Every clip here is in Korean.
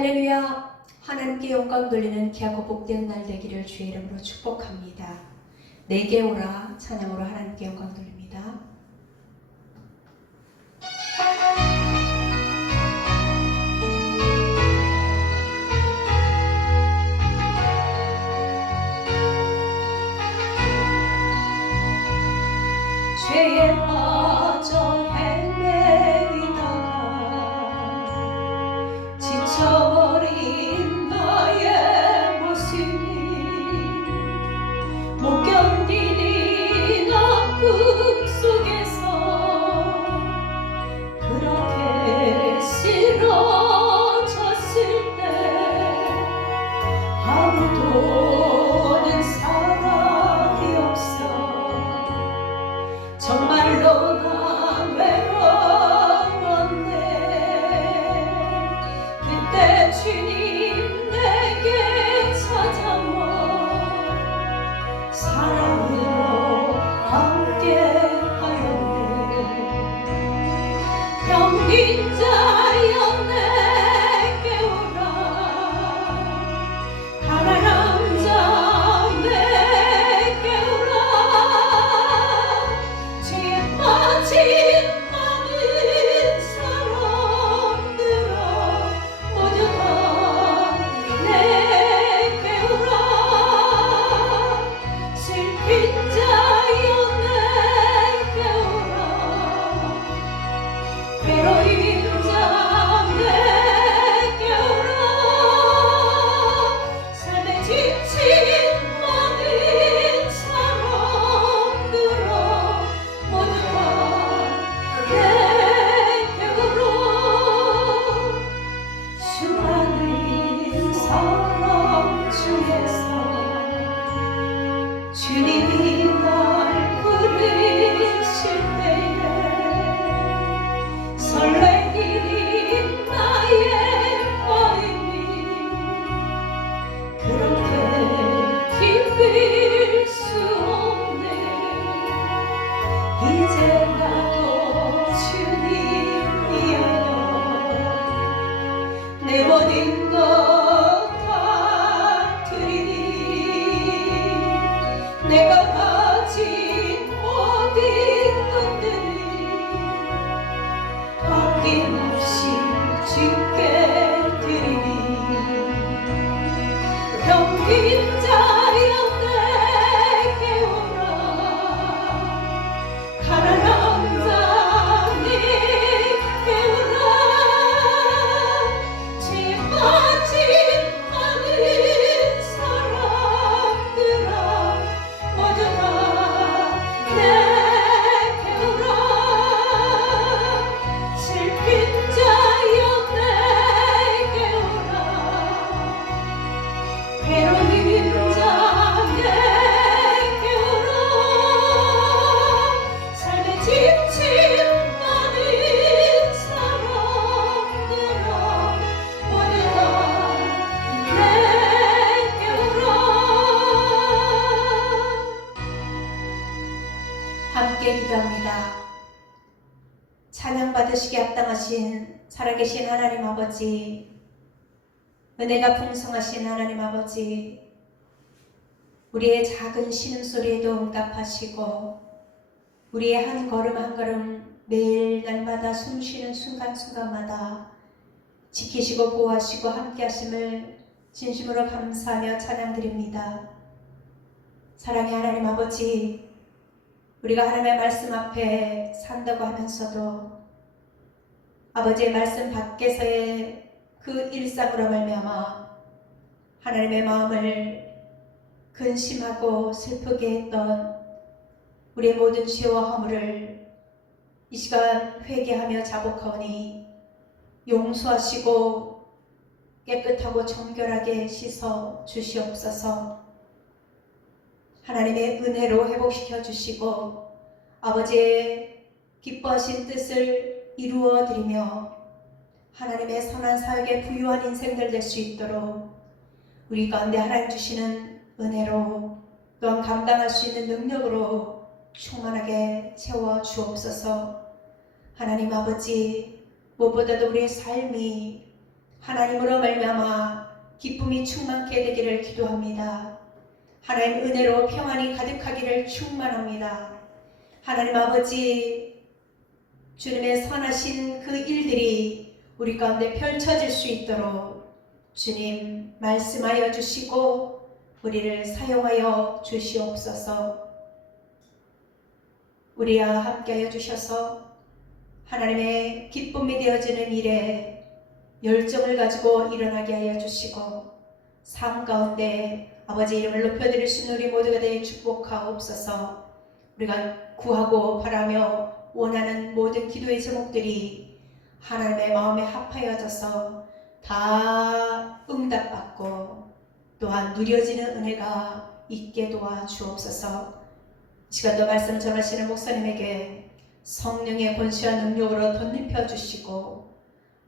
할렐루야. 하나님께 영광 돌리는 귀하고 복된 날 되기를 주의 이름으로 축복합니다. 내게 오라 찬양으로 하나님께 영광 돌립니다. 죄에 빠져 헤매이다가 지쳐버린 나의 모습이 못 견디는 아픔 속에서 그렇게 쓰러졌을 때 아무도 사랑이 없어 정말로 난 외로웠네. 그때 주님 내게 찾아와 사랑으로 함께하였네. 병든 자여 내게 오라 가난한 자 내게 오라 빠진 많은 사람들아 모두 다 내게 오라 슬픈 자여 내게 오라 괴로운 자 내게 오라 삶에 지친 많은 사람들아 모두 수많은 사랑 중에서 주님이 날 부르실 때에 설레이는 나의 마음이 그렇게 기쁠 수 없네. 이제 나도 주님이여 내 모든 것 다 드리니 내가 가진 모든 것들을 아낌없이 주께 드리니 병든 자여 내게 오라 가난한 자 내게 오라 죄에 빠진 많은 사람들아 모두 다 내게 오라 슬픈 자여 내게 오라 괴로운 자 내게 오라 삶에 지친 많은 사람들아 모두 다 내게 오라 함께 기도합니다. 찬양 받으시기 합당하신 살아계신 하나님 아버지, 은혜가 풍성하신 하나님 아버지, 우리의 작은 신음소리에도 응답하시고 우리의 한 걸음 한 걸음 매일 날마다 숨쉬는 순간순간마다 지키시고 보호하시고 함께하심을 진심으로 감사하며 찬양드립니다. 사랑의 하나님 아버지, 우리가 하나님의 말씀 앞에 산다고 하면서도 아버지의 말씀 밖에서의 그 일상으로 말미암아 하나님의 마음을 근심하고 슬프게 했던 우리의 모든 죄와 허물을 이 시간 회개하며 자복하오니 용서하시고 깨끗하고 정결하게 씻어 주시옵소서. 하나님의 은혜로 회복시켜 주시고 아버지의 기뻐하신 뜻을 이루어 드리며 하나님의 선한 사역에 부유한 인생들 될 수 있도록 우리 가운데 하나님 주시는 은혜로 또한 감당할 수 있는 능력으로 충만하게 채워 주옵소서. 하나님 아버지, 무엇보다도 우리의 삶이 하나님으로 말미암아 기쁨이 충만케 되기를 기도합니다. 하나님 은혜로 평안이 가득하기를 충만합니다. 하나님 아버지, 주님의 선하신 그 일들이 우리 가운데 펼쳐질 수 있도록 주님 말씀하여 주시고 우리를 사용하여 주시옵소서. 우리와 함께하여 주셔서 하나님의 기쁨이 되어지는 일에 열정을 가지고 일어나게 하여 주시고 삶 가운데 아버지 이름을 높여드릴 수 있는 우리 모두가 되어 축복하옵소서. 우리가 구하고 바라며 원하는 모든 기도의 제목들이 하나님의 마음에 합하여져서 다 응답받고 또한 누려지는 은혜가 있게 도와주옵소서. 이 시간도 말씀 전하시는 목사님에게 성령의 권세와 능력으로 덧입혀 주시고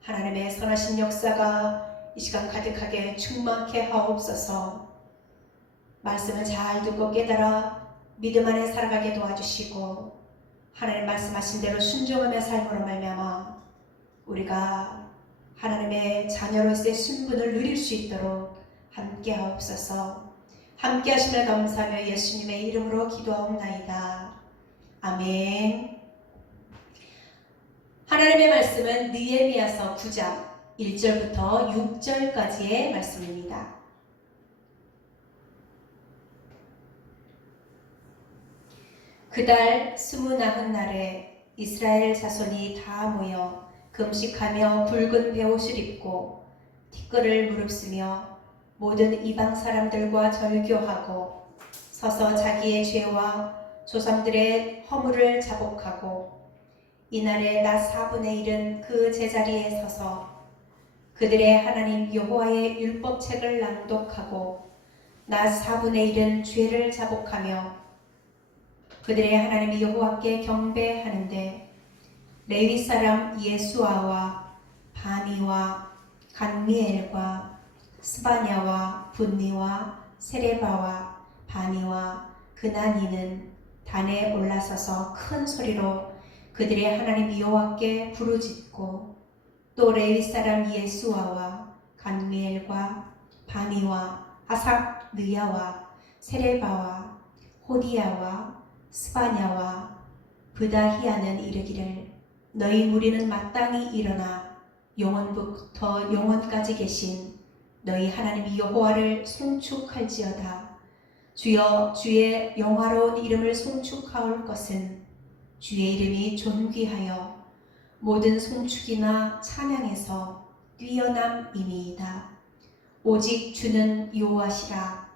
하나님의 선하신 역사가 이 시간 가득하게 충만케 하옵소서. 말씀을 잘 듣고 깨달아 믿음 안에 살아가게 도와주시고 하나님 말씀하신 대로 순종하며 삶으로 말미암아 우리가 하나님의 자녀로서의 순분을 누릴 수 있도록 함께 하옵소서. 함께 하심을 감사하며 예수님의 이름으로 기도하옵나이다. 아멘. 하나님의 말씀은 느헤미야서 9장 1절부터 6절까지의 말씀입니다. 그달 29날에 이스라엘 자손이 다 모여 금식하며 붉은 베옷을 입고 티끌을 무릅쓰며 모든 이방 사람들과 절교하고 서서 자기의 죄와 조상들의 허물을 자복하고 이날에 낮 4분의 1은 그 제자리에 서서 그들의 하나님 여호와의 율법책을 낭독하고 낮 4분의 1은 죄를 자복하며 그들의 하나님 여호와께 경배하는데 레위 사람 예수아와 바니와 간미엘과 스바냐와 분니와 세레바와 바니와 그나니는 단에 올라서서 큰 소리로 그들의 하나님 여호와께 부르짖고 또 레위 사람 예수아와 간미엘과 바니와 아삭느야와 세레바와 호디야와 스바냐와 브다히아는 이르기를 너희 무리는 마땅히 일어나 영원부터 영원까지 계신 너희 하나님 여호와를 송축할지어다. 주여 주의 영화로운 이름을 송축하올 것은 주의 이름이 존귀하여 모든 송축이나 찬양에서 뛰어남이니이다. 오직 주는 여호와시라.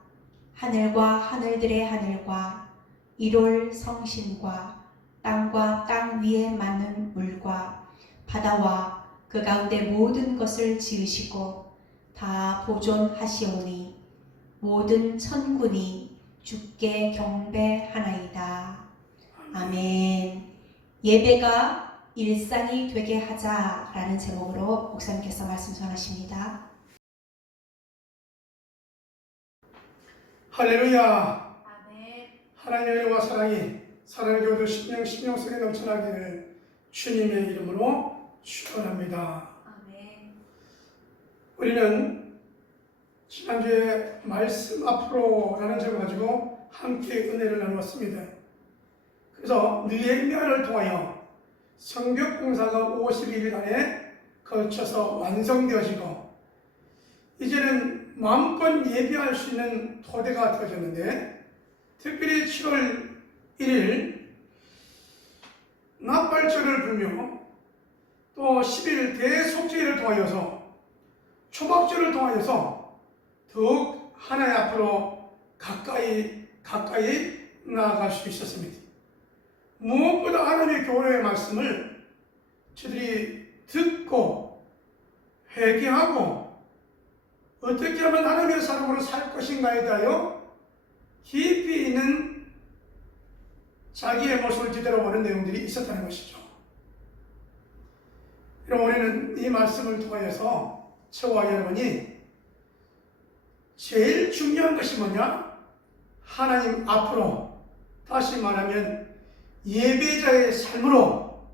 하늘과 하늘들의 하늘과 일올 성신과 땅과 땅 위에 많은 물과 바다와 그 가운데 모든 것을 지으시고 다 보존하시오니 모든 천군이 주께 경배하나이다. 아멘. 예배가 일상이 되게 하자라는 제목으로 목사님께서 말씀 전하십니다. 할렐루야. 아멘. 하나님의 은혜와 사랑의 교도 심령 속에 넘쳐나기를 주님의 이름으로 축원합니다. 아멘. 우리는 지난주에 말씀 앞으로라는 제목을 가지고 함께 은혜를 나누었습니다. 그래서 느헤미야를 통하여 성벽 공사가 51일 안에 거쳐서 완성되어지고 이제는 마음껏 예배할 수 있는 토대가 되어졌는데 특별히 7월 1일 납발절을 불며 또 10일 대속죄를 통하여서 초막절을 통하여서 더욱 하나님 앞으로 가까이 나아갈 수 있었습니다. 무엇보다 하나님의 교회의 말씀을 저들이 듣고 회개하고 어떻게 하면 하나님의 사람으로 살 것인가에 대하여 깊이 있는 자기의 모습을 뒤돌아보는 내용들이 있었다는 것이죠. 그럼 우리는 이 말씀을 통해서 저와 여러분이 제일 중요한 것이 뭐냐? 하나님 앞으로, 다시 말하면 예배자의 삶으로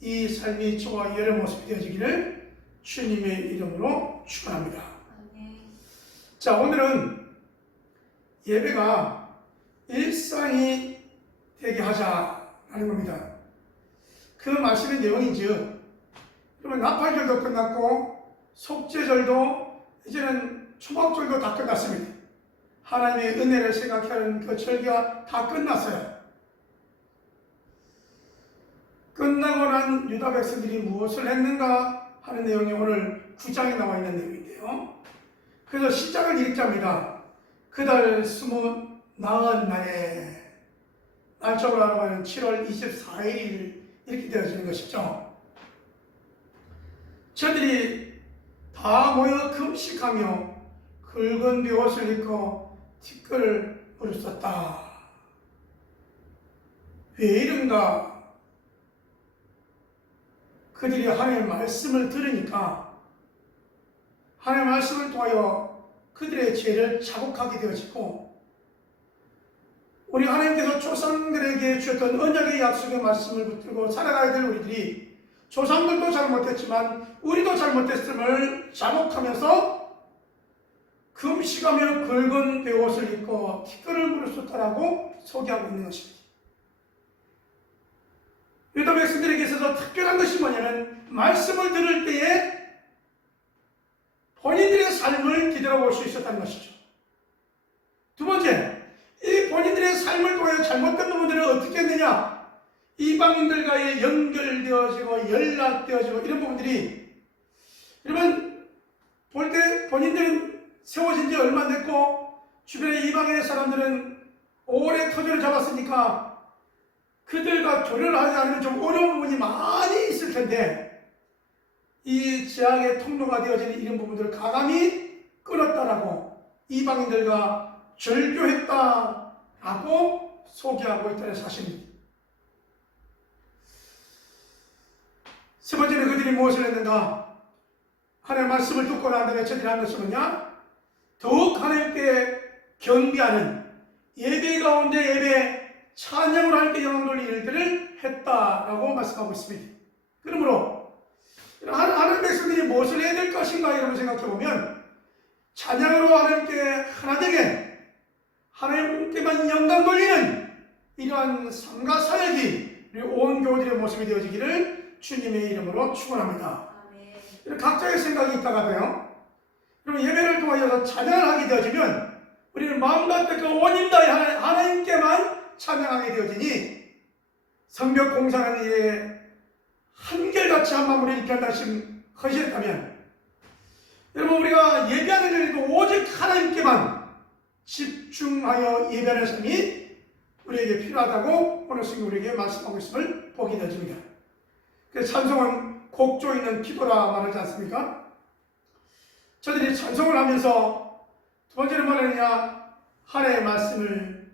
이 삶이 저와 여러분 모습이 되어지기를 주님의 이름으로 축원합니다. 아멘. 자, 오늘은 예배가 일상이 되게 하자라는 겁니다. 그 말씀의 내용인즉, 그러면 나팔절도 끝났고 속죄절도 이제는 초막절도 다 끝났습니다. 하나님의 은혜를 생각하는 그 절기가 다 끝났어요. 끝나고 난 유다 백성들이 무엇을 했는가 하는 내용이 오늘 9장에 나와 있는 내용인데요. 그래서 시작을 읽자입니다. 그달 29날에, 날짜로 알아보면 7월 24일 이렇게 되어지는 것이죠. 저들이 다 모여 금식하며 굵은 벼옷을 입고 티끌을 부르셨다. 왜 이런가? 그들이 하나님의 말씀을 들으니까 하나님의 말씀을 통하여 그들의 죄를 자복하게 되어지고, 우리 하나님께서 조상들에게 주셨던 언약의 약속의 말씀을 붙들고 살아가야 될 우리들이 조상들도 잘못했지만 우리도 잘못했음을 자복하면서 금식하며 굵은 벼옷을 입고 티끌을 부르셨다라고 소개하고 있는 것입니다. 유다 백성들에게 있어서 특별한 것이 뭐냐면, 말씀을 들을 때에 본인들의 삶을 뒤돌아볼 수 있었다는 것이죠. 두 번째, 이 본인들의 삶을 통해 잘못된 부분들을 어떻게 했느냐? 이방인들과의 연결되어지고 연락되어지고 이런 부분들이, 여러분 볼 때 본인들은 세워진 지 얼마 안 됐고 주변의 이방인의 사람들은 오래 터전을 잡았으니까 그들과 교류를 하지 않으면 좀 어려운 부분이 많이 있을 텐데, 이 제약의 통로가 되어지는 이런 부분들을 가감히 끊었다라고, 이방인들과 절교했다라고 소개하고 있다는 사실입니다. 세 번째는 그들이 무엇을 했는가? 하나님의 말씀을 듣고 난 다음에 저들이 한 것이 뭐냐? 더욱 하나님께 경배하는, 예배 가운데 예배, 찬양을 할 때 영광 돌리는 일들을 했다라고 말씀하고 있습니다. 그러므로 하나님의 백성들이 무엇을 해야 될 것인가 이런 생각해 보면, 찬양으로 하나님께 하나 되게 하나님께만 영광 돌리는 이러한 삶과 사역이 우리 온 교우들의 모습이 되어지기를 주님의 이름으로 축원합니다. 아멘. 각자의 생각이 있다가도요, 그러면 예배를 통하여서 찬양을 하게 되어지면 우리는 마음과 뜻과 온 힘 다해 하나님께만 찬양하게 되어지니, 성벽 공사하는 일에 한결같이 한 마음으로 이렇게 한다심 하셨다면, 여러분 우리가 예배하는 일에도 오직 하나님께만 집중하여 예배하는 삶이 우리에게 필요하다고 오늘 성경 우리에게 말씀하고 있음을 보게 되어집니다. 그래서 찬송은 곡조 있는 기도라 말하지 않습니까? 저들이 찬송을 하면서 두 번째는 뭘 했느냐? 하나님의 말씀을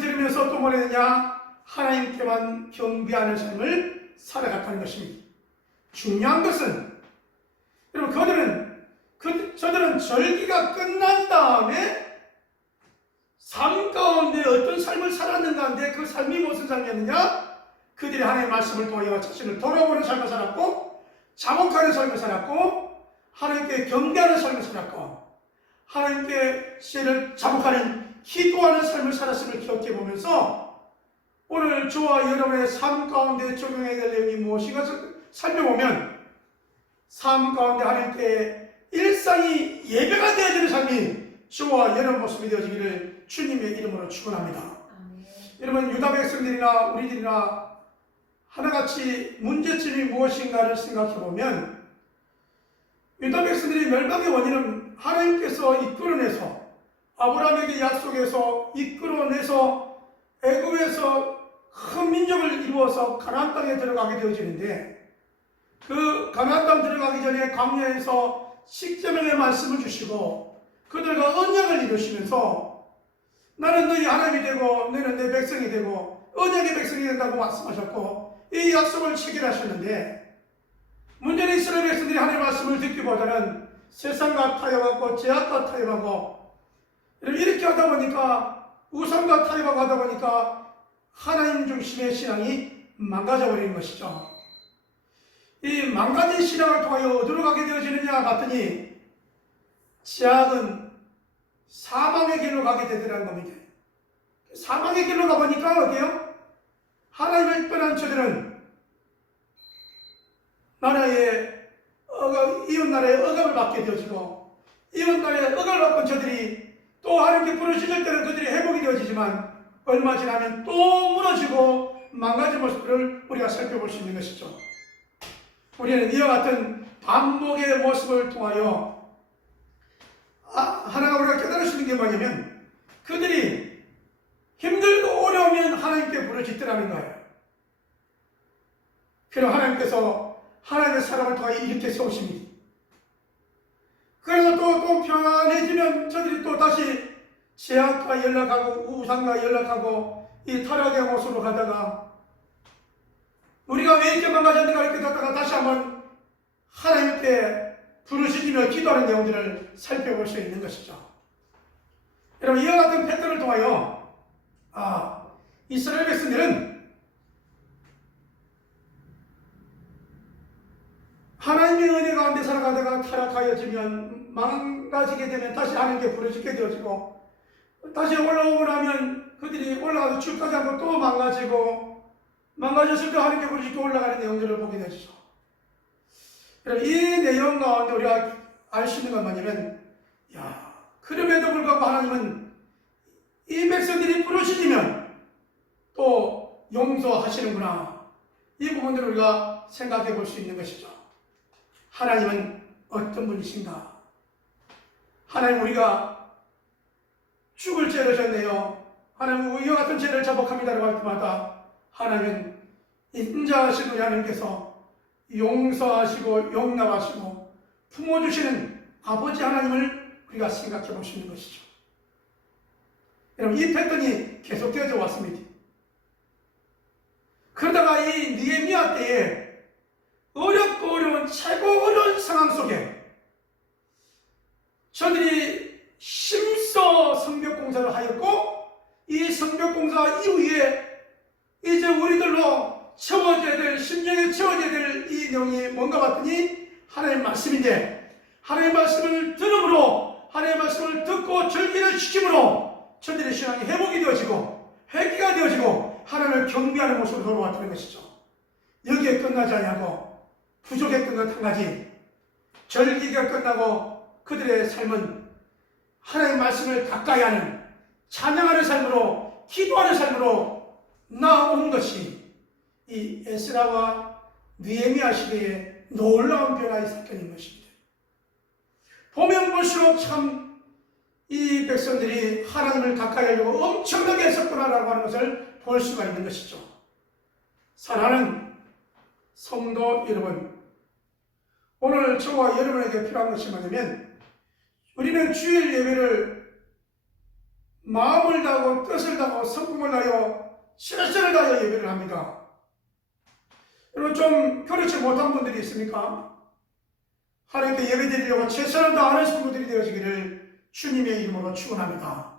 들으면서 또 뭘 했느냐? 하나님께만 경배하는 삶을 살아갔다는 것입니다. 중요한 것은, 여러분 저들은 절기가 끝난 다음에 삶 가운데 어떤 삶을 살았는가 하는데, 그 삶이 무슨 삶이었느냐? 그들이 하나님의 말씀을 통하여 자신을 돌아보는 삶을 살았고, 자복하는 삶을 살았고, 하나님께 경배하는 삶을 살았고, 하나님께 죄를 자복하는 기도하는 삶을 살았음을 기억해 보면서, 오늘 저와 여러분의 삶 가운데 적용해야 될 내용이 무엇인가 살펴보면, 삶 가운데 하나님께 일상이 예배가 되어지는 삶이 저와 여러분 모습이 되어지기를 주님의 이름으로 축원합니다. 여러분 유다 백성들이나 우리들이나 하나같이 문제점이 무엇인가를 생각해 보면, 유다 백성들이 멸망의 원인은 하나님께서 이끌어내서, 아브라함에게 약속해서 이끌어내서 애굽에서 큰 민족을 이루어서 가나안 땅에 들어가게 되어지는데, 그 가나안 땅 들어가기 전에 광야에서 십계명의 말씀을 주시고 그들과 언약을 이루시면서, 나는 너희 하나님이 되고 너는 내 백성이 되고 언약의 백성이 된다고 말씀하셨고 이 약속을 체결하셨는데, 문제는 이스라엘 백성들이 하나님의 말씀을 듣기보다는 세상과 타협하고 제약과 타협하고 이렇게 하다 보니까, 우상과 타협하고 하다 보니까 하나님 중심의 신앙이 망가져 버리는 것이죠. 이 망가진 신앙을 통하여 어디로 가게 되어지느냐 봤더니 제약은 사망의 길로 가게 되더라는 겁니다. 사망의 길로 가보니까 어때요? 하나님을 떠난 저들은 이웃 나라의 억압을 받게 되어지고, 이웃 나라의 억압을 받고 저들이 또 하나님께 부르짖을 때는 그들이 회복이 되어지지만 얼마 지나면 또 무너지고 망가진 모습을 우리가 살펴볼 수 있는 것이죠. 우리는 이와 같은 반복의 모습을 통하여 하나가 우리가 깨달을 수 있는 게 뭐냐면, 그들이 힘들고 어려우면 하나님께 부르짖더라는 거예요. 그럼 하나님께서 하나님의 사람을 통하여 이렇게 세우십니다. 그래서 또 평안해지면 저들이 또 다시 제약과 연락하고 우상과 연락하고 이 타락의 모습으로 가다가 우리가 왜 이렇게 망가졌는가 이렇게 갔다가 다시 한번 하나님께 부르짖으며 기도하는 내용들을 살펴볼 수 있는 것이죠. 여러분, 이와 같은 패턴을 통하여 이스라엘 백성들은 하나님의 은혜 가운데 살아가다가 타락하여지면 망가지게 되면 다시 하나님께 부르짖게 되어지고, 다시 올라오고 나면 그들이 올라가서 출까지 하고 또 망가졌을 때 하나님께 부르짖고 올라가는 내용들을 보게 되죠. 여러분, 이 내용 가운데 우리가 알 수 있는 건 뭐냐면, 그럼에도 불구하고 하나님은 이 백성들이 부르짖으면 또 용서하시는구나. 이 부분들을 우리가 생각해 볼 수 있는 것이죠. 하나님은 어떤 분이신가? 하나님, 우리가 죽을 죄를 졌네요. 하나님, 이와 같은 죄를 자복합니다라고 할 때마다 하나님은 인자하신 우리 하나님께서 용서하시고 용납하시고 품어주시는 아버지 하나님을 우리가 생각해 볼 수 있는 것이죠. 여러분, 이 패턴이 계속되어져 왔습니다. 그러다가 이 느헤미야 때에 어렵고 어려운, 최고 어려운 상황 속에 저들이 힘써 성벽공사를 하였고, 이 성벽공사 이후에 이제 우리들로 채워져야 될, 심령에 채워져야 될 이 내용이 뭔가 봤더니 하나님의 말씀인데, 하나님의 말씀을 들음으로, 하나님의 말씀을 듣고 절기를 지킴으로 저들의 신앙이 회복이 되어지고 회개가 되어지고 하나님을 경배하는 모습으로 돌아왔다는 것이죠. 여기에 끝나지 아니하고 부족했던 것 한 가지, 절기가 끝나고 그들의 삶은 하나님의 말씀을 가까이 하는, 찬양하는 삶으로, 기도하는 삶으로 나온 것이 이 에스라와 느헤미야 시대의 놀라운 변화의 사건인 것입니다. 보면 볼수록 참 이 백성들이 하나님을 가까이 하려고 엄청나게 했었구나라고 하는 것을 볼 수가 있는 것이죠. 사랑하는 성도 여러분, 오늘 저와 여러분에게 필요한 것이 뭐냐면, 우리는 주일 예배를 마음을 다하고 뜻을 다하고 성품을 다하여 실천을 다하여 예배를 합니다. 여러분, 좀 그렇지 못한 분들이 있습니까? 하나님께 예배 드리려고 최선을 다하는 성도들이 되어지기를 주님의 이름으로 축원합니다.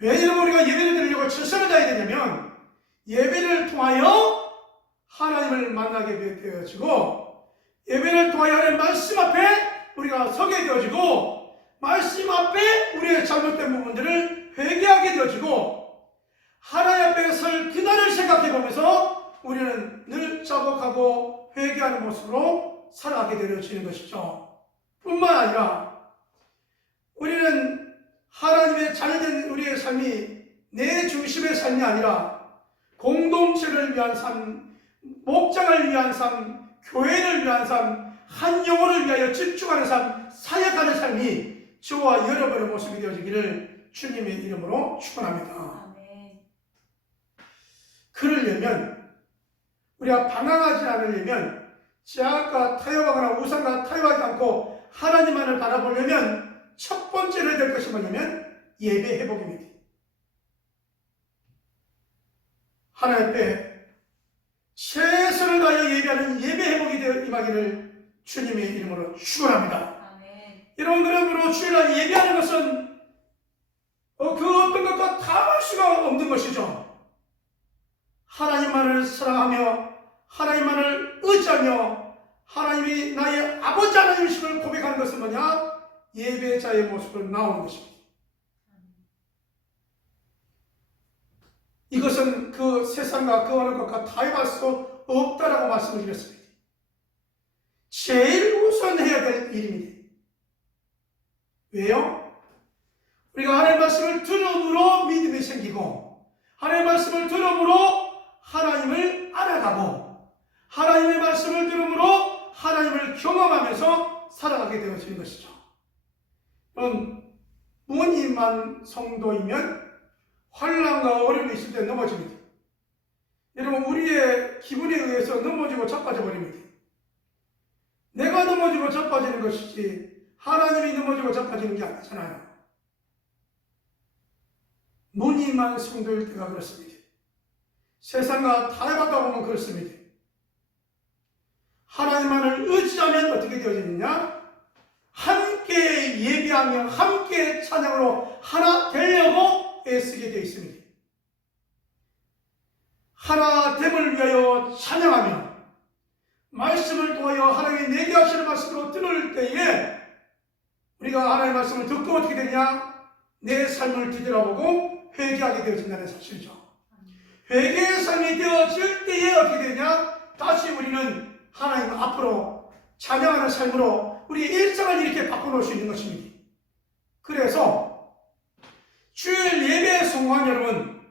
왜 이러면 우리가 예배를 드리려고 최선을 다해야 되냐면, 예배를 통하여 하나님을 만나게 되어지고, 예배를 통하여 하나님의 말씀 앞에 우리가 서게 되어지고, 말씀 앞에 우리의 잘못된 부분들을 회개하게 되어지고, 하나님 앞에 설 그날을 생각해 보면서 우리는 늘 자복하고 회개하는 모습으로 살아가게 되어지는 것이죠. 뿐만 아니라 우리는 하나님의 자녀된 우리의 삶이 내 중심의 삶이 아니라 공동체를 위한 삶, 목장을 위한 삶, 교회를 위한 삶, 한 영혼을 위하여 집중하는 삶, 사역하는 삶이 저와 여러분의 모습이 되어지기를 주님의 이름으로 축원합니다. 그러려면, 우리가 방황하지 않으려면, 제약과 타협하거나 우상과 타협하지 않고 하나님만을 바라보려면 첫 번째로 해야 될 것이 뭐냐면 예배 회복입니다. 하나님 앞에 최선을 다하여 예배하는 예배 회복이 되어 임하기를 주님의 이름으로 축원합니다. 여러분, 그러므로 주일날 예배하는 것은 그 어떤 것과 다를 수가 없는 것이죠. 하나님만을 사랑하며 하나님만을 의지하며 하나님이 나의 아버지 하나님이심을 고백하는 것은 뭐냐? 예배자의 모습으로 나오는 것입니다. 이것은 그 세상과 그 어느 것과 타협할 수 없다라고 말씀을 드렸습니다. 제일 우선 해야 될 일입니다. 왜요? 우리가 하나님의 말씀을 들음으로 믿음이 생기고, 하나님의 말씀을 들음으로 하나님을 알아가고, 하나님의 말씀을 들음으로 하나님을 경험하면서 살아가게 되어지는 것이죠. 그럼 무늬만 성도이면 환난과 어려움이 있을 때 넘어집니다. 여러분, 우리의 기분에 의해서 넘어지고 자빠져 버립니다. 내가 넘어지고 자빠지는 것이지 하나님이 넘어지고 자빠지는 게 아니잖아요. 무늬만 성도일 때가 그렇습니다. 세상과 타협하다 보면 그렇습니다. 하나님만을 의지하면 어떻게 되어지느냐? 함께 예배하며 함께 찬양으로 하나 되려고 애쓰게 되어 있습니다. 하나됨을 위하여 찬양하며 말씀을 통하여 하나님이 내게 하시는 말씀으로 들을 때에 우리가 하나님의 말씀을 듣고 어떻게 되냐? 내 삶을 뒤돌아보고 회개하게 되어진다는 사실이죠. 회개의 삶이 되어질 때에 어떻게 되냐? 다시 우리는 하나님 앞으로 찬양하는 삶으로 우리의 일상을 이렇게 바꿔놓을 수 있는 것입니다. 그래서 주일 예배에 성공한 여러분,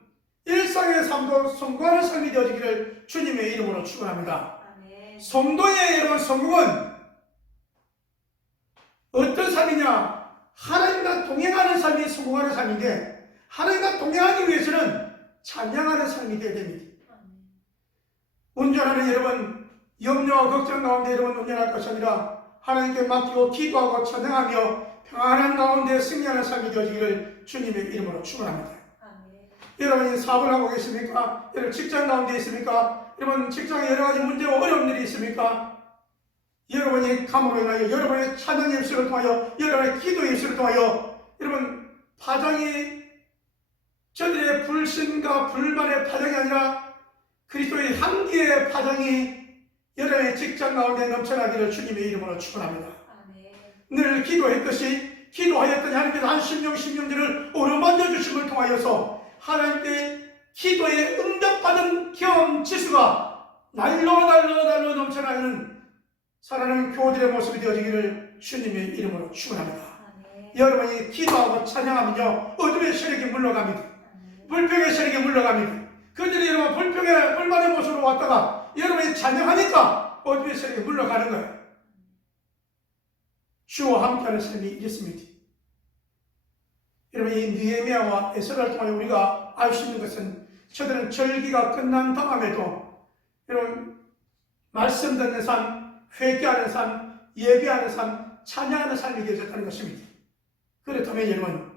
일상의 삶도 성공하는 삶이 되어지기를 주님의 이름으로 축원합니다. 성도의 여러분, 성공은 어떤 삶이냐? 하나님과 동행하는 삶이 성공하는 삶인데, 하나님과 동행하기 위해서는 찬양하는 삶이 되어야 됩니다. 운전하는 여러분, 염려와 걱정 가운데 여러분 운전할 것이 아니라 하나님께 맡기고 기도하고 찬양하며 평안한 가운데 승리하는 삶이 되어지기를 주님의 이름으로 축원합니다. 여러분이 사업을 하고 계십니까? 여러분 직장 가운데 있습니까? 여러분 직장에 여러 가지 문제와 어려움들이 있습니까? 여러분이 감으로 인하여, 여러분의 찬양 입술을 통하여, 여러분의 기도 입술을 통하여, 여러분 파장이 저들의 불신과 불만의 파장이 아니라 그리스도의 향기의 파장이 여러분의 직장 가운데 넘쳐나기를 주님의 이름으로 축원합니다. 늘 기도했듯이 기도하였더니 하나님께서 한 심령 심령들을 어루만져 주심을 통하여서 하나님께 기도에 응답받은 경험 지수가 날로 넘쳐나는 살아가는 교우들의 모습이 되어지기를 주님의 이름으로 축원합니다. 여러분이 기도하고 찬양하면요, 어둠의 세력이 물러갑니다. 불평의 세력이 물러갑니다. 그들이 여러분 불평의 불만의 모습으로 왔다가 여러분이 찬양하니까 어둠의 세력이 물러가는 거예요. 주와 함께하는 삶이 이렇습니다. 여러분, 이 느헤미야와 에스라를 통해 우리가 알 수 있는 것은 저들은 절기가 끝난 다음에도 여러분 말씀 듣는 삶, 회개하는 삶, 예배하는 삶, 찬양하는 삶이 되어졌다는 것입니다. 그렇다면 여러분,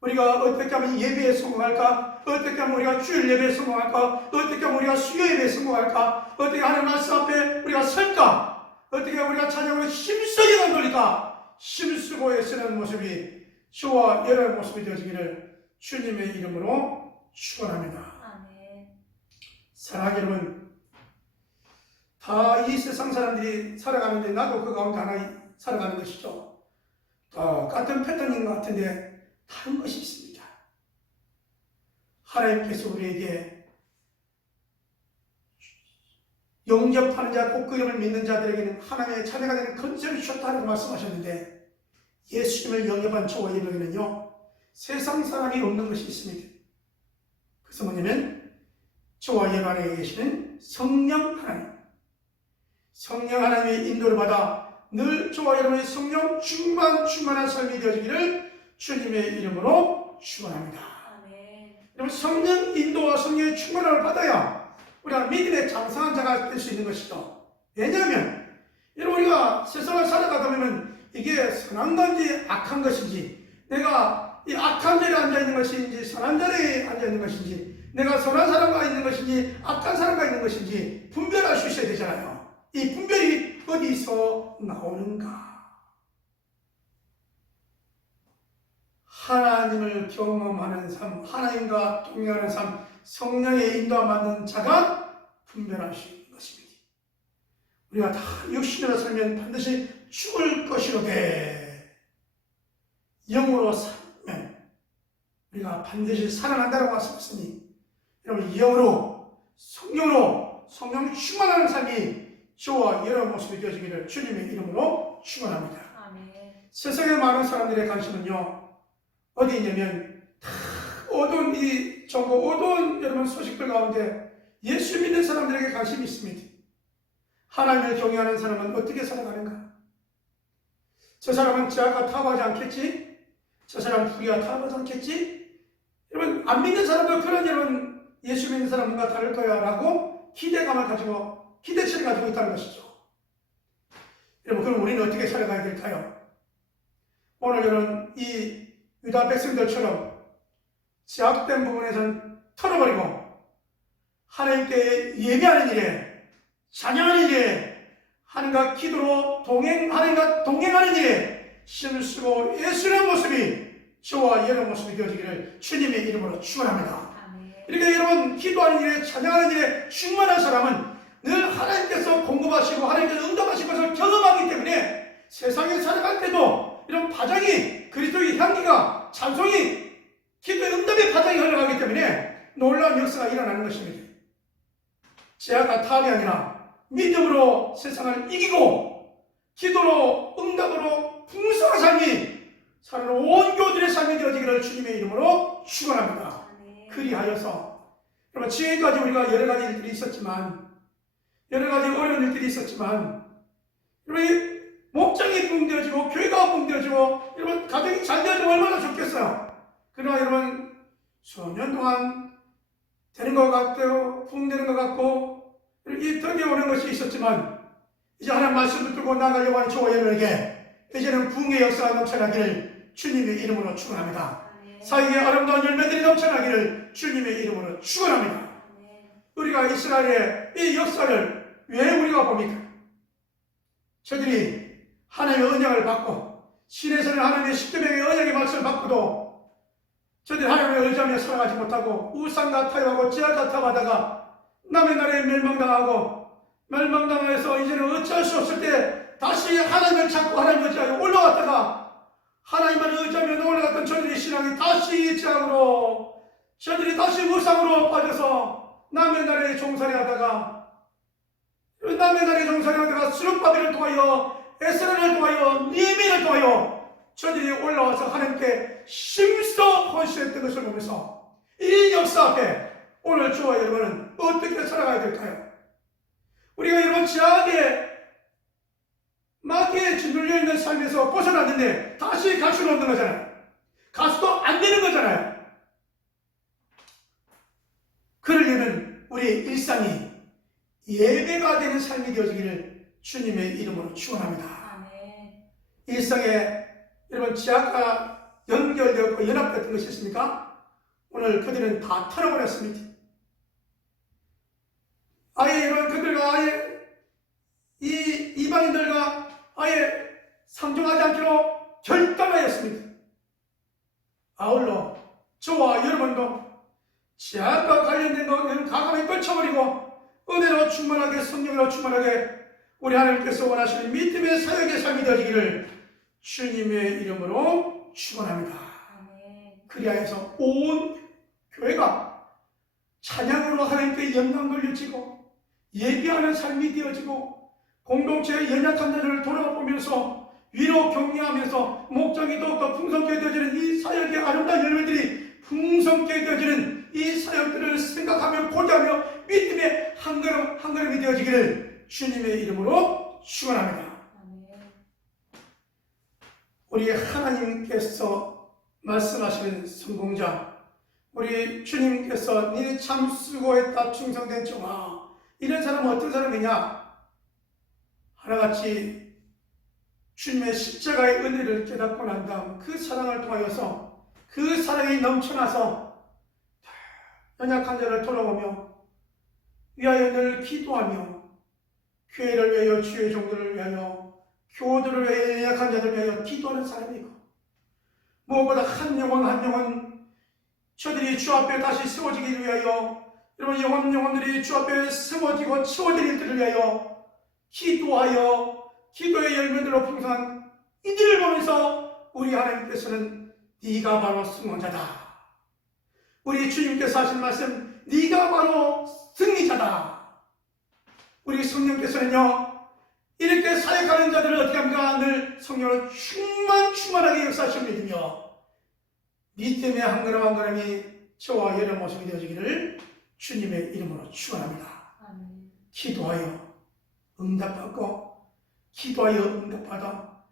우리가 어떻게 하면 예배에 성공할까? 어떻게 하면 우리가 주일 예배에 성공할까? 어떻게 하면 우리가 수요 예배에 성공할까? 어떻게 하는 말씀 앞에 우리가 설까? 어떻게 하면 우리가 찬양으로 힘쓰게 만들까? 힘쓰고 애쓰는 모습이 주와 여러분의 모습이 되어지기를 주님의 이름으로 축원합니다. 사랑하는 여러분, 다 이 세상 사람들이 살아가는데 나도 그 가운데 하나 살아가는 것이죠. 같은 패턴인 것 같은데 다른 것이 있습니다. 하나님께서 우리에게 영접하는 자, 곧 그 이름을 믿는 자들에게는 하나님의 자녀가 되는 권세를 주셨다고 말씀하셨는데, 예수님을 영접한 저와 여러분에게는요, 세상 사람이 없는 것이 있습니다. 그래서 뭐냐면 저와 여러분 안에 계시는 성령 하나님, 성령 하나님의 인도를 받아 늘 저와 여러분의 성령 충만한 삶이 되어지기를 주님의 이름으로 축원합니다. 여러분, 성령 인도와 성령의 충만함을 받아야 우리가 믿음의 장성한 자가 될 수 있는 것이죠. 왜냐하면 여러분, 우리가 세상을 살아가다 보면 이게 선한 건지 악한 것인지, 내가 이 악한 자리에 앉아있는 것인지 선한 자리에 앉아있는 것인지, 내가 선한 사람과 있는 것인지 악한 사람과 있는 것인지 분별할 수 있어야 되잖아요. 이 분별이 어디서 나오는가? 하나님을 경험하는 삶, 하나님과 동행하는 삶, 성령의 인도와 맞는 자가 분별할 수 있는 것입니다. 우리가 다 육신으로 살면 반드시 죽을 것이로되 영으로 살면 우리가 반드시 살아난다고 말씀했으니 여러분 영으로 성령 충만하는 삶이 저와 여러분 모습이 되어지기를 주님의 이름으로 축원합니다. 아멘. 세상의 많은 사람들의 관심은요 어디 있냐면 다 어두운 이 정보 어두운 여러분 소식들 가운데 예수 믿는 사람들에게 관심이 있습니다. 하나님을 경외하는 사람은 어떻게 살아가는가? 저 사람은 지하가 타고하지 않겠지? 저 사람은 부리가 타고하지 않겠지? 여러분 안 믿는 사람도 그런 여러분 예수 믿는 사람과 다를 거야 라고 기대감을 가지고 기대치를 가지고 있다는 것이죠. 여러분 그럼 우리는 어떻게 살아가야 될까요? 오늘 여러분 이 유다 백성들처럼 제약된 부분에선 털어버리고 하나님께 예배하는 일에 찬양하는 일에 하나님과 기도로 하나님과 동행하는 일에 힘을 쓰고 예수의 모습이 저와 여러분 모습이 되어지기를 주님의 이름으로 축원합니다. 이렇게 여러분 기도하는 일에 찬양하는 일에 충만한 사람은 늘 하나님께서 공급하시고 하나님께서 응답하신 것을 경험하기 때문에 세상에 살아갈 때도 이런 바장이 그리스도의 향기가 찬송이 기도의 응답의 바장이 흘러가기 때문에 놀라운 역사가 일어나는 것입니다. 제아가 탑이 아니라 믿음으로 세상을 이기고 기도로 응답으로 풍성한 삶이 사는 온 교들의 삶이 되어지기를 주님의 이름으로 축원합니다. 그리하여서 여러분 지금까지 우리가 여러 가지 일들이 있었지만 여러 가지 어려운 일들이 있었지만 여러분 목장이 붕되어지고 교회가 붕되어지고 여러분 가정이 잘 되어지면 얼마나 좋겠어요. 그러나 여러분 수년 동안 되는 것 같고 붕되는 것 같고 이렇게 덕이 오는 것이 있었지만 이제 하나님 말씀을 듣고 나가려고 하는 저와 여러분에게 이제는 붕의 역사가 넘쳐나기를 주님의 이름으로 축원합니다. 사이에 아름다운 열매들이 넘쳐나기를 주님의 이름으로 축원합니다. 우리가 이스라엘의 이 역사를 왜 우리가 봅니까? 저들이 하나님의 언약을 받고 신에서는 하나님의 십계명의 언약의 말씀을 받고도 저들이 하나님의 의지하며 살아가지 못하고 우상과 타협하고 제약과 타협하다가 남의 나라에 멸망당해서 이제는 어찌할 수 없을 때 다시 하나님을 찾고 하나님을 의지하여 올라왔다가 하나님만 의지하며 올라갔던 저들의 신앙이 다시 제약으로 저들이 다시 우상으로 빠져서 남의 나라에 종살이 하다가 수르바벨을 통하여 에스라를 통하여 니에미를 통하여 저들이 올라와서 하나님께 힘써 헌신했던 것을 보면서 이 역사 앞에 오늘 저와 여러분은 어떻게 살아가야 될까요? 우리가 이런 지하에 마귀에 짓눌려 있는 삶에서 벗어났는데 다시 갈 수는 없는 거잖아요. 가서도 안 되는 거잖아요. 그러려면 우리의 일상이 예배가 되는 삶이 되어지기를 주님의 이름으로 축원합니다. 일상에 여러분 지하가 연결되었고 연합됐던 것이 있습니까? 오늘 그들은 다 털어버렸습니다. 아예 여러분 그들과 아예 이 이방인들과 아예 상종하지 않기로 결단하였습니다. 아울러 저와 여러분도 지하과 관련된 것은 과감히 떨쳐버리고 은혜로 충만하게 성령으로 충만하게 우리 하나님께서 원하시는 믿음의 사역의 삶이 되어지기를 주님의 이름으로 축원합니다. 그리하여서 온 교회가 찬양으로 하나님께 영광 돌려지고 예배하는 삶이 되어지고 공동체의 연약한 자들을 돌아보면서 위로 격려하면서 목장이 더욱더 풍성케 되어지는 이 사역의 아름다운 열매들이 풍성케 되어지는 이 사역들을 생각하며 고려하며 믿음의 한 걸음 한 걸음이 되어지기를 주님의 이름으로 축원합니다. 우리 하나님께서 말씀하시는 성공자 우리 주님께서 니 참 수고했다 충성된 종아 이런 사람은 어떤 사람이냐? 하나같이 주님의 십자가의 은혜를 깨닫고 난 다음 그 사랑을 통하여서 그 사랑이 넘쳐나서 연약한 자를 돌아오며 위하여 늘 기도하며 교회를 위하여 주의 종들을 위하여 교우들을 위하여 연약한 자들을 위하여 기도하는 사람이고 무엇보다 한 영혼 저들이 주 앞에 다시 세워지기 위하여 여러분 영혼들이 주 앞에 세워지고 채워질 일들을 위하여 기도하여 기도의 열매들로 풍성한 이들을 보면서 우리 하나님께서는 네가 바로 승원자다. 우리 주님께서 하신 말씀, 네가 바로 승리자다. 우리 성령께서는요, 이렇게 사역하는 자들을 어떻게 합니까? 늘 성령으로 충만하게 역사하시며 믿으며 믿음의 한 걸음 한 걸음이 저와 여러분 모습이 되어지기를 주님의 이름으로 축원합니다. 아멘. 기도하여 응답받고 기도하여 응답받아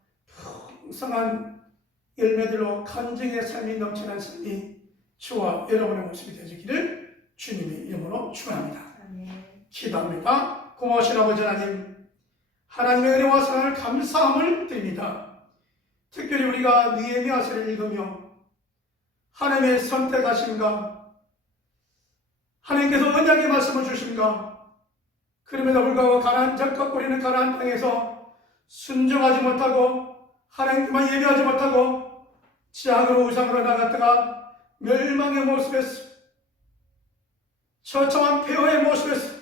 풍성한 열매들로 간증의 삶이 넘치는 삶이 저와 여러분의 모습이 되어지기를 주님의 이름으로 축원합니다. 아멘. 기도합니다. 고마우신 아버지 하나님, 하나님의 은혜와 사랑을 감사함을 드립니다. 특별히 우리가 느헤미야서를 읽으며 하나님의 선택하심과 하나님께서 언약의 말씀을 주심과 그럼에도 불구하고 가나안 적과 꼬리는 가나안 땅에서 순종하지 못하고 하나님께만 예배하지 못하고 지향으로 우상으로 나갔다가 멸망의 모습에서 처참한 폐허의 모습에서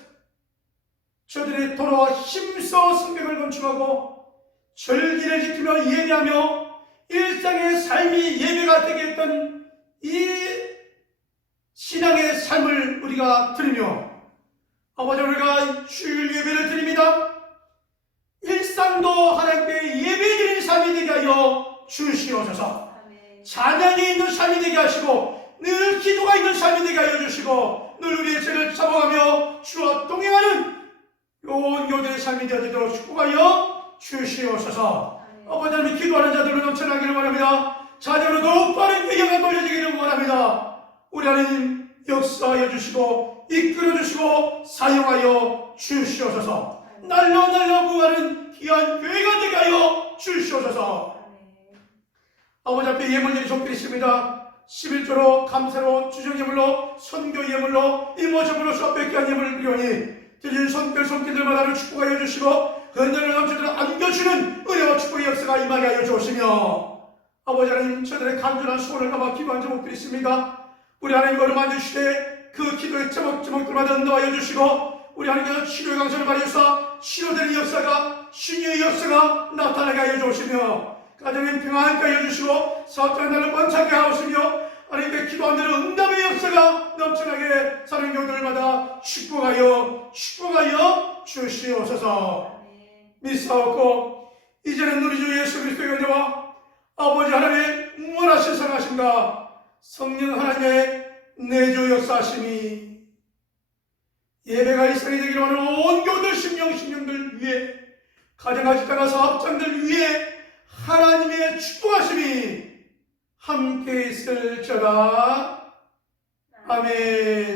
저들이 돌아와 힘써 성벽을 건축하고 절기를 지키며 예배하며 일상의 삶이 예배가 되게 했던 이 신앙의 삶을 우리가 들으며 아버지 우리가 주일 예배를 드립니다. 일상도 하나님께 예배드리는 삶이 되게 하여 주시옵소서. 아멘. 찬양이 있는 삶이 되게 하시고 늘 기도가 있는 삶이 되게 하여 주시고 늘 우리의 죄를 잡아가며 주와 동행하는 온 교대의 삶이 되어지도록 축복하여 주시옵소서. 아멘. 아버지 하나님 기도하는 자들로 넘쳐나기를 원합니다. 자녀로 더욱 빠른 예경을 벌려지기를 원합니다. 우리 하나님 역사하여 주시고 이끌어 주시고 사용하여 주시옵소서. 날로 구하는 귀한 교회가 되게 하여 주시옵소서. 아멘. 아버지 앞에 예물들이 좁게 있습니다. 11조로 감사로 주정예물로 선교 예물로 이모저물로 수 앞에 귀한 예물을 드리오니 드린 손별 손길들마다를 축복하여 주시고 흔들을 넘치도록 안겨주는 은혜와 축복의 역사가 임하게 하여 주시며 아버지 하나님 저들의 간절한 소원을 담아 기도한 제목들이 있습니다. 우리 하나님 걸음만 주시되 그 기도의 제목들마다 응답하여 주시고 우리 하나님께서 치료의 강선을 발휘해서 치료되는 역사가 신유의 역사가 나타나게 하여 주시며 가정의 평안하게 하여 주시고 사업자의 날을 번창하게 하시며 하나님께 기도한 대로 응답의 역사가 넘쳐나게 사는 경우들마다 축복하여 주시옵소서. 아멘. 믿사옵고 이제는 우리 주 예수 그리스도의 은혜와 아버지 하나님의 무한하신 사랑하심과 성령 하나님의 내주 역사하심이 예배가 일상이 되기를 원하는 온 교들 심령들 위해 가정하시다가 사업장들 위해 하나님의 축복하심이 함께 있을지어다. 아멘.